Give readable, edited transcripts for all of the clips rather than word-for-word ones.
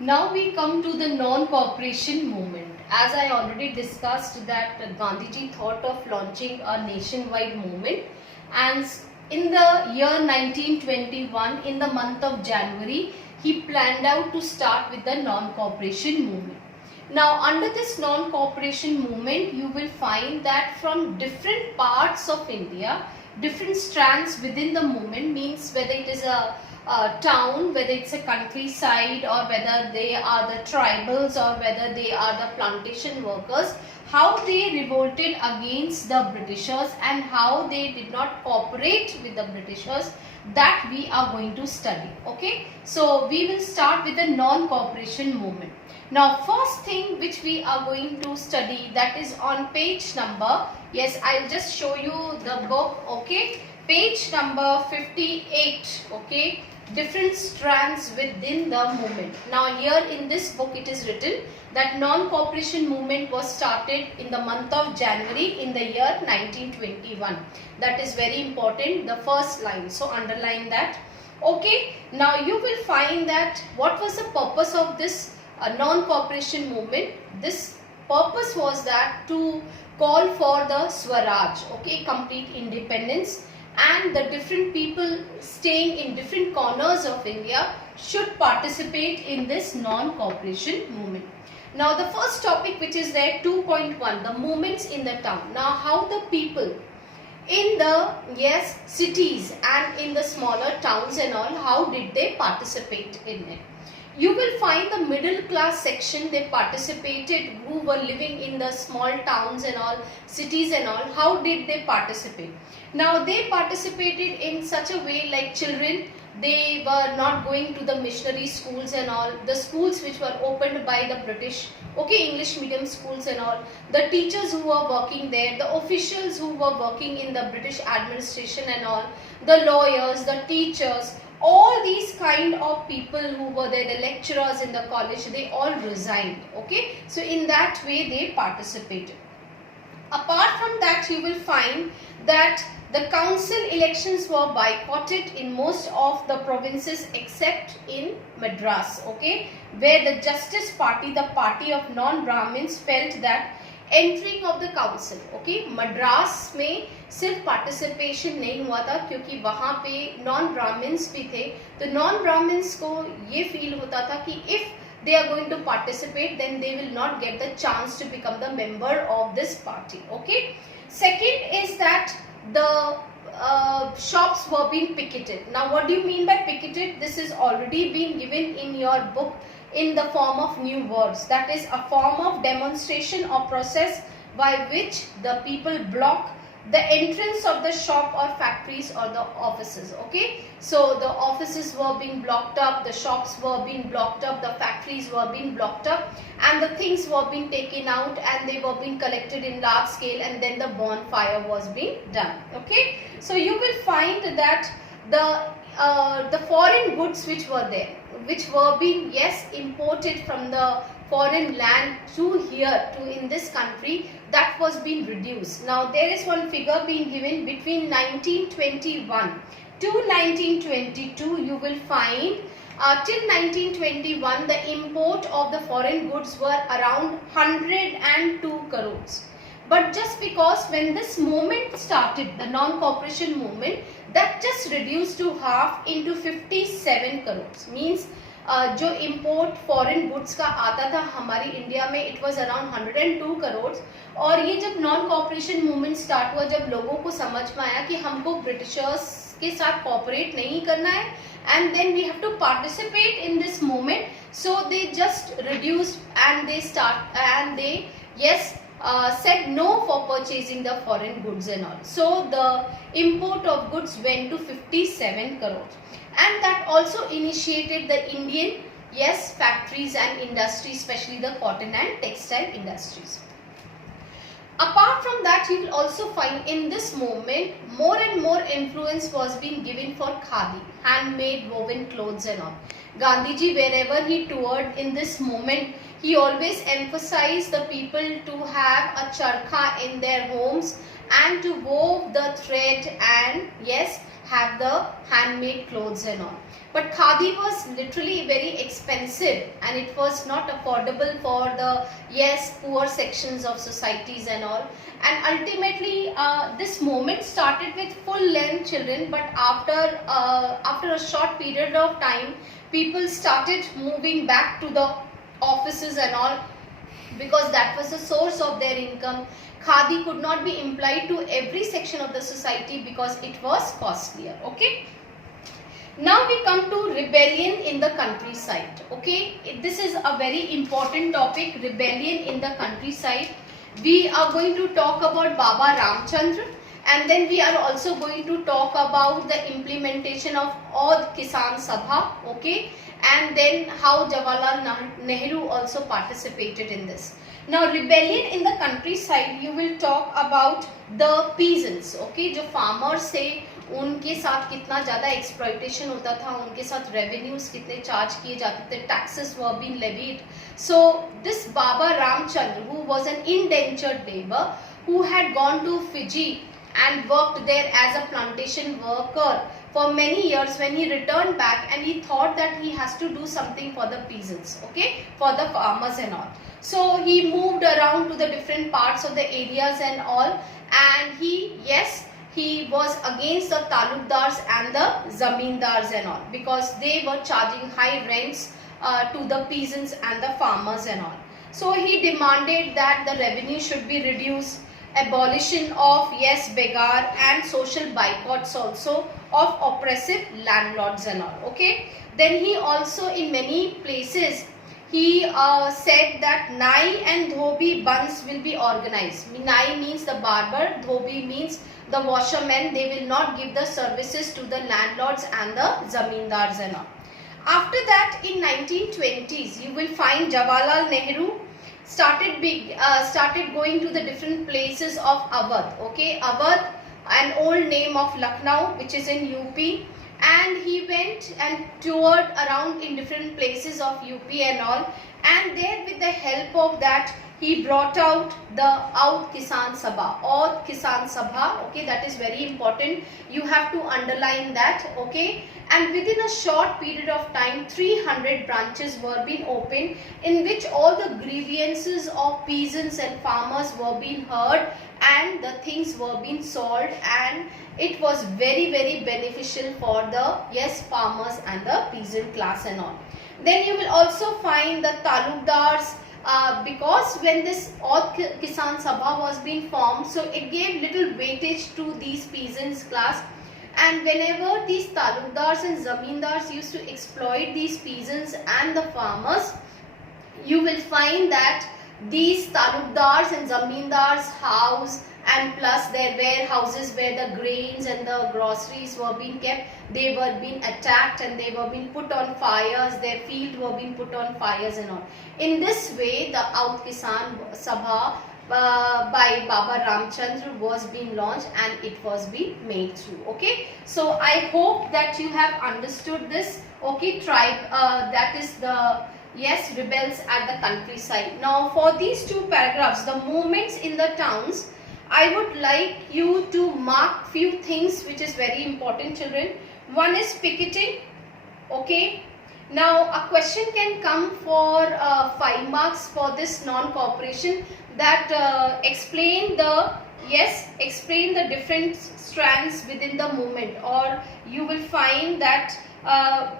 Now we come to the non-cooperation movement. As I already discussed that Gandhiji thought of launching a nationwide movement, and in the year 1921, in the month of January, he planned out to start with the non-cooperation movement. Now under this non-cooperation movement, you will find that from different parts of India, different strands within the movement, means whether it is a town, whether it's a countryside, or whether they are the tribals, or whether they are the plantation workers, how they revolted against the Britishers and how they did not cooperate with the Britishers, that we are going to study. Okay, so we will start with the non-cooperation movement. Now first thing which we are going to study, that is on page number, yes, I will just show you the book. Okay, page number 58. Okay, different strands within the movement. Now here in this book it is written that non-cooperation movement was started in the month of January in the year 1921. That is very important, the first line, so underline that. Okay, now you will find that what was the purpose of this non-cooperation movement. This purpose was that to call for the Swaraj, okay, complete independence, and the different people staying in different corners of India should participate in this non-cooperation movement. Now the first topic which is there, 2.1, the movements in the town. Now how the people in the cities and in the smaller towns and all, how did they participate in it? You will find the middle class section, they participated, who were living in the small towns and all, cities and all. How did they participate? Now they participated in such a way, like children, they were not going to the missionary schools and all, the schools which were opened by the British, okay, English medium schools and all, the teachers who were working there, the officials who were working in the British administration and all, the lawyers, the teachers, all these kind of people who were there, the lecturers in the college, they all resigned. Okay, so in that way they participated. Apart from that, you will find that the council elections were boycotted in most of the provinces except in Madras, okay, where the Justice Party, the party of non-Brahmins, felt that entering of the council, okay, Madras में सिर्फ participation नहीं हुआ था क्योंकि वहां पे non Brahmins भी थे, तो नॉन ब्राह्मण्स को ये फील होता था कि if they are going to participate then they will not get the chance to become the member of this party. Okay, second is that the shops were being picketed. Now what do you mean by picketed? This is already being given in your book in the form of new words, that is a form of demonstration or process by which the people block the entrance of the shop or factories or the offices. Okay, so the offices were being blocked up, the shops were being blocked up, the factories were being blocked up, and the things were being taken out and they were being collected in large scale, and then the bonfire was being done. Okay, so you will find that the foreign goods which were there, which were being imported from the foreign land to here to in this country, that was being reduced. Now there is one figure being given between 1921 to 1922. You will find till 1921 the import of the foreign goods were around 102 crores. But just because when this movement started, the non-cooperation movement, that just reduced to half into 57 crores. Means जो import foreign goods का आता था हमारी India में, it was around 102 crore. और ये जब non cooperation movement start हुआ, जब लोगों को समझ में आया कि हमको ब्रिटिशर्स के साथ कॉपरेट नहीं करना है, and then we have to participate in this movement, so they just reduced and they start and they said no for purchasing the foreign goods and all. So the import of goods went to 57 crores, and that also initiated the Indian factories and industries, especially the cotton and textile industries. Apart from that, you will also find in this movement more and more influence was being given for khadi, handmade woven clothes and all. Gandhiji, wherever he toured in this movement, he always emphasized the people to have a charkha in their homes and to wove the thread and yes, have the handmade clothes and all. But khadi was literally very expensive and it was not affordable for the yes, poor sections of societies and all. And ultimately this movement started with full length children, but after a short period of time people started moving back to the offices and all, because that was the source of their income. Khadi could not be implied to every section of the society because it was costlier. Okay. Now we come to rebellion in the countryside. Okay, this is a very important topic, rebellion in the countryside. We are going to talk about Baba Ramchandra, and then we are also going to talk about the implementation of Audh Kisan Sabha. Okay, and then how Jawaharlal Nehru also participated in this. Now rebellion in the countryside, you will talk about the peasants. Okay, जो farmers थे उनके साथ कितना ज़्यादा exploitation होता था, उनके साथ revenues कितने charge किए जाते थे, taxes were being levied. So this Baba Ramchandra, who was an indentured labor, who had gone to Fiji and worked there as a plantation worker for many years, when he returned back and he thought that he has to do something for the peasants, okay, for the farmers and all. So he moved around to the different parts of the areas and all, and he was against the talukdars and the zamindars and all, because they were charging high rents to the peasants and the farmers and all. So he demanded that the revenue should be reduced, abolition of yes, begar, and social boycotts also of oppressive landlords and all. Okay, then he also in many places he said that Nai and Dhobi buns will be organized. Nai means the barber, Dhobi means the washermen. They will not give the services to the landlords and the zamindars and all. After that, in 1920s, you will find Jawaharlal Nehru started going to the different places of Awadh. Okay, Awadh, an old name of Lucknow, which is in UP. And he went and toured around in different places of UP and all, and there with the help of that he brought out the Audh Kisan Sabha. Audh Kisan Sabha, okay, that is very important, you have to underline that. Okay, and within a short period of time 300 branches were being opened, in which all the grievances of peasants and farmers were being heard and the things were being solved, and it was very beneficial for the yes, farmers and the peasant class and all. Then you will also find the talukdars, because when this Audh Kisan Sabha was being formed, so it gave little weightage to these peasants class, and whenever these talukdars and zamindars used to exploit these peasants and the farmers, you will find that these talukdars and zamindars house, and plus their warehouses where the grains and the groceries were being kept, they were being attacked and they were being put on fires, their field were being put on fires and all. In this way, the Audh Kisan Sabha by Baba Ramchandra was being launched and it was being made through. Okay, so I hope that you have understood this. Okay, tribe, that is the yes, rebels at the countryside. Now for these two paragraphs, the movements in the towns, I would like you to mark few things which is very important, children. One is picketing. Okay, now a question can come for 5 marks for this non-cooperation, that explain the different strands within the movement, or you will find that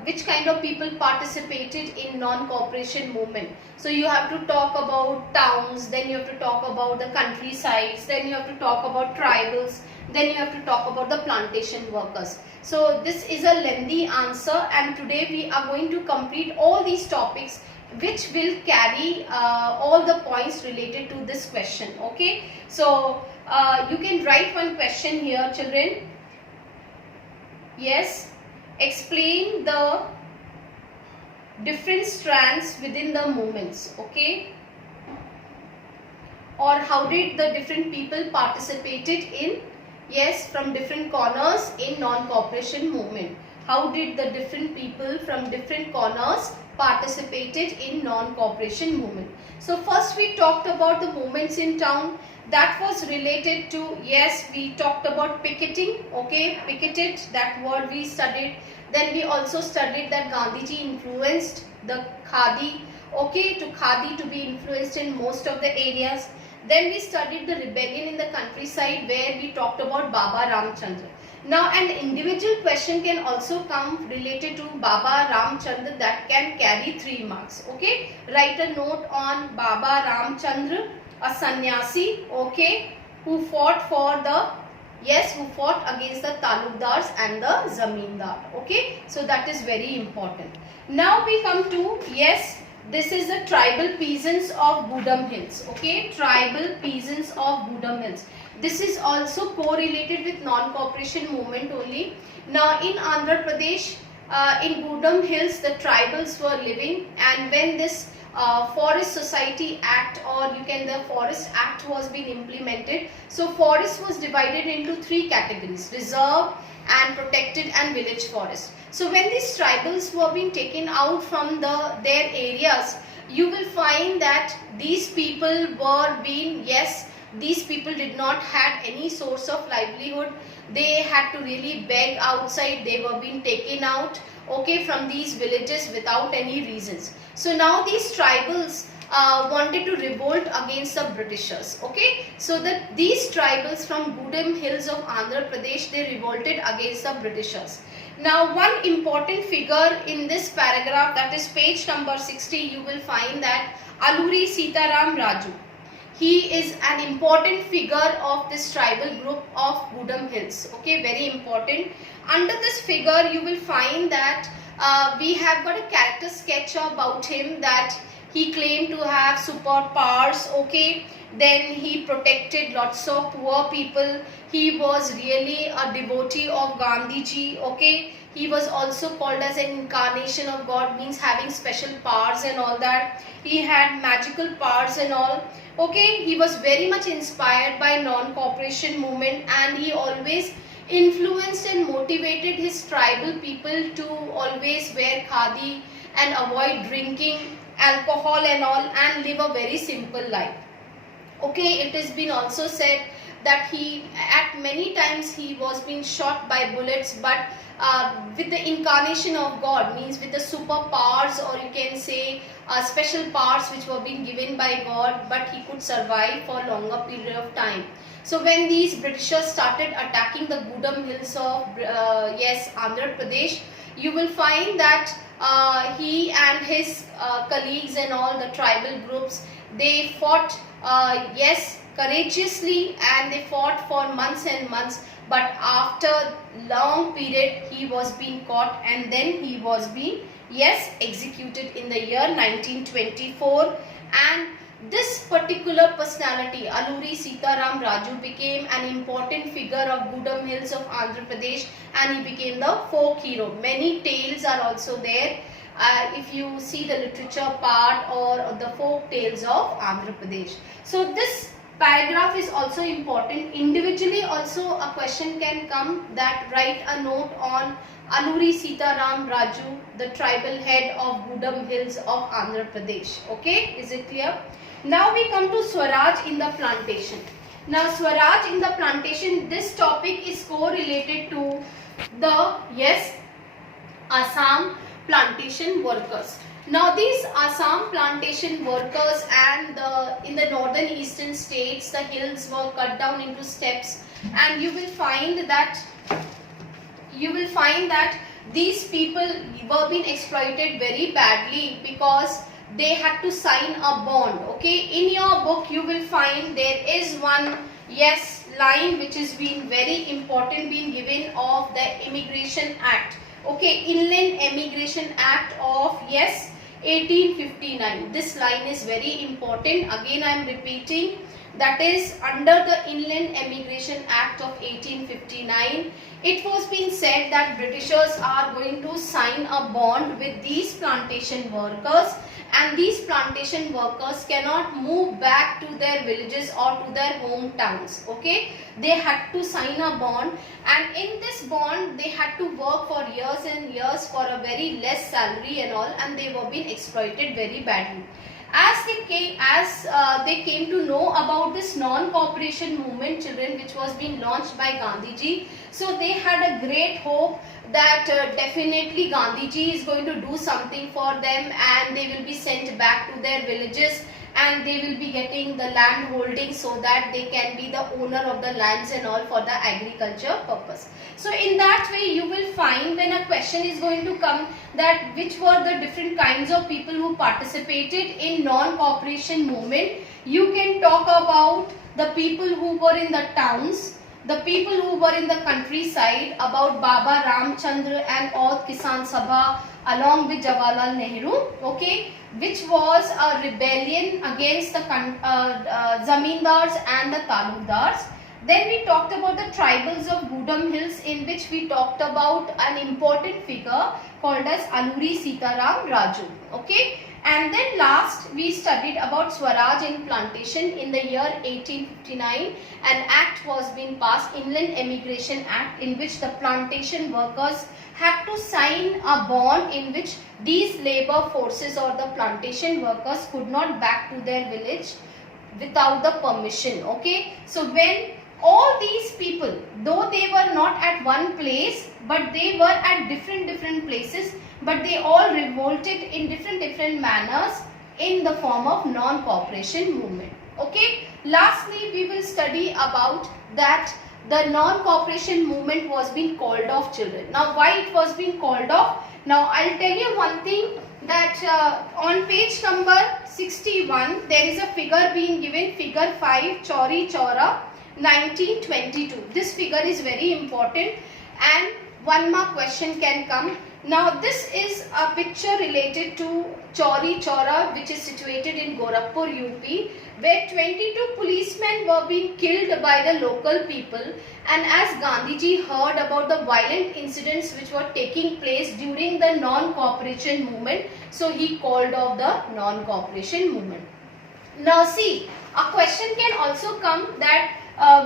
which kind of people participated in non-cooperation movement. So you have to talk about towns, then you have to talk about the countrysides, then you have to talk about tribals, then you have to talk about the plantation workers. So this is a lengthy answer, and today we are going to complete all these topics which will carry all the points related to this question. Okay, so you can write one question here, children. Yes, explain the different strands within the movements. Okay, or how did the different people participated in yes, from different corners in non-cooperation movement. How did the different people from different corners participated in non-cooperation movement? So first we talked about the movements in town, that was related to, yes, we talked about picketing, okay, picketed, that word we studied. Then we also studied that Gandhiji influenced the khadi, okay, to khadi to be influenced in most of the areas. Then we studied the rebellion in the countryside, where we talked about Baba Ramchandra. Now an individual question can also come related to Baba Ramchandra, that can carry 3 marks, okay. Write a note on Baba Ramchandra, a sannyasi, okay, who fought for the, yes, who fought against the talukdars and the zamindar, okay. So that is very important. Now we come to, yes, this is the tribal peasants of Gudam Hills, okay, tribal peasants of Gudam Hills. This is also correlated with non-cooperation movement only. Now in Andhra Pradesh, in Gudam Hills, the tribals were living, and when this Forest Society Act, or you can, the Forest Act was being implemented, so forest was divided into 3 categories: reserve and protected and village forest. So when these tribals were being taken out from their areas, you will find that these people were being, yes, these people did not have any source of livelihood. They had to really beg outside. They were being taken out, okay, from these villages without any reasons. So now these tribals wanted to revolt against the Britishers, okay. So that these tribals from Gudam Hills of Andhra Pradesh, they revolted against the Britishers. Now one important figure in this paragraph, that is page number 60, you will find that Alluri Sitaram Raju. He is an important figure of this tribal group of Gudam Hills, okay, very important. Under this figure you will find that we have got a character sketch about him, that he claimed to have superpowers, okay. Then he protected lots of poor people. He was really a devotee of Gandhiji, okay. He was also called as an incarnation of God, means having special powers and all that. He had magical powers and all, okay. He was very much inspired by non-cooperation movement, and he always influenced and motivated his tribal people to always wear khadi and avoid drinking alcohol and all, and live a very simple life, okay. It has been also said that he, at many times, he was being shot by bullets, but with the incarnation of God, means with the superpowers, or you can say special powers which were being given by God, but he could survive for a longer period of time. So when these Britishers started attacking the Gudam Hills of yes, Andhra Pradesh, you will find that he and his colleagues and all the tribal groups, they fought, yes, courageously, and they fought for months and months. But after long period, he was being caught, and then he was being, yes, executed in the year 1924. And this particular personality, Alluri Sitaram Raju, became an important figure of Gudam Hills of Andhra Pradesh, and he became the folk hero. Many tales are also there. If you see the literature part or the folk tales of Andhra Pradesh. So this paragraph is also important. Individually also a question can come, that write a note on Alluri Sitaram Raju, the tribal head of Gudam Hills of Andhra Pradesh. Okay, is it clear? Now we come to Swaraj in the plantation. Now Swaraj in the plantation, this topic is correlated to the, yes, Assam plantation workers. Now these Assam plantation workers, and in the northern eastern states, the hills were cut down into steppes, and you will find that these people were being exploited very badly, because they had to sign a bond, okay. In your book you will find there is one, yes, line which is being very important, being given of the Immigration Act, okay, Inland Immigration Act of, yes, 1859. This line is very important. Again I am repeating, that is under the Inland Immigration Act of 1859. It was being said that Britishers are going to sign a bond with these plantation workers, and these plantation workers cannot move back to their villages or to their hometowns, okay. They had to sign a bond, and in this bond they had to work for years and years for a very less salary and all, and they were being exploited very badly. They came to know about this non-cooperation movement, children, which was being launched by Gandhiji. So they had a great hope that definitely Gandhiji is going to do something for them, and they will be sent back to their villages, and they will be getting the land holding so that they can be the owner of the lands and all for the agriculture purpose. So in that way you will find, when a question is going to come, that which were the different kinds of people who participated in non-cooperation movement, you can talk about the people who were in the towns, the people who were in the countryside, about Baba Ramchandra and Audh Kisan Sabha along with Jawaharlal Nehru, okay, which was a rebellion against the zamindars and the talukdars. Then we talked about the tribals of Gudam Hills, in which we talked about an important figure called as Alluri Sitaram Raju, okay. And then last we studied about Swaraj in plantation. In the year 1859, an act was being passed, Inland Emigration Act, in which the plantation workers had to sign a bond in which these labor forces or the plantation workers could not back to their village without the permission, okay. So when all these people, though they were not at one place, but they were at different places, but they all revolted in different manners in the form of non-cooperation movement, okay. Lastly, we will study about that the non-cooperation movement was being called off, children. Now why it was being called off? Now I'll tell you one thing, that on page number 61 there is a figure being given, figure 5, Chauri Chaura 1922. This figure is very important and one more question can come. Now this is a picture related to Chauri Chaura, which is situated in Gorakhpur, UP, where 22 policemen were being killed by the local people, and as Gandhiji heard about the violent incidents which were taking place during the non-cooperation movement, so he called off the non-cooperation movement. Now see, a question can also come that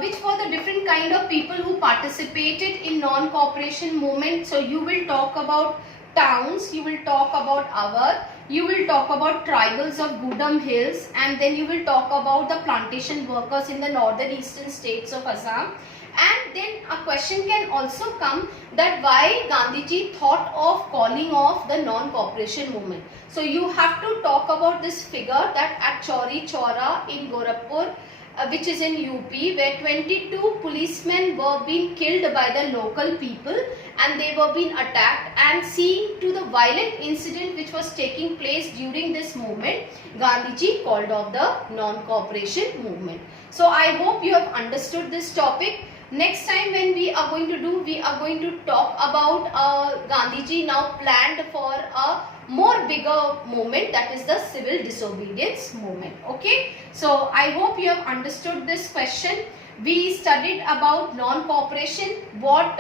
which were the different kind of people who participated in non-cooperation movement. So you will talk about towns, you will talk about Awadh, you will talk about tribals of Gudam Hills, and then you will talk about the plantation workers in the northern eastern states of Assam. And then a question can also come that why Gandhiji thought of calling off the non-cooperation movement. So you have to talk about this figure, that at Chauri Chaura in Gorakhpur, which is in UP, where 22 policemen were being killed by the local people and they were being attacked, and seeing to the violent incident which was taking place during this movement, Gandhiji called off the non-cooperation movement. So I hope you have understood this topic. Next time when we are going to talk about Gandhiji now planned for a more bigger movement, that is the civil disobedience movement, okay. So I hope you have understood this question. We studied about non-cooperation, what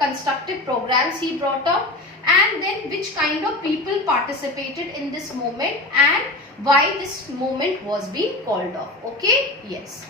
constructive programs he brought up, and then which kind of people participated in this movement and why this movement was being called off, okay. Yes.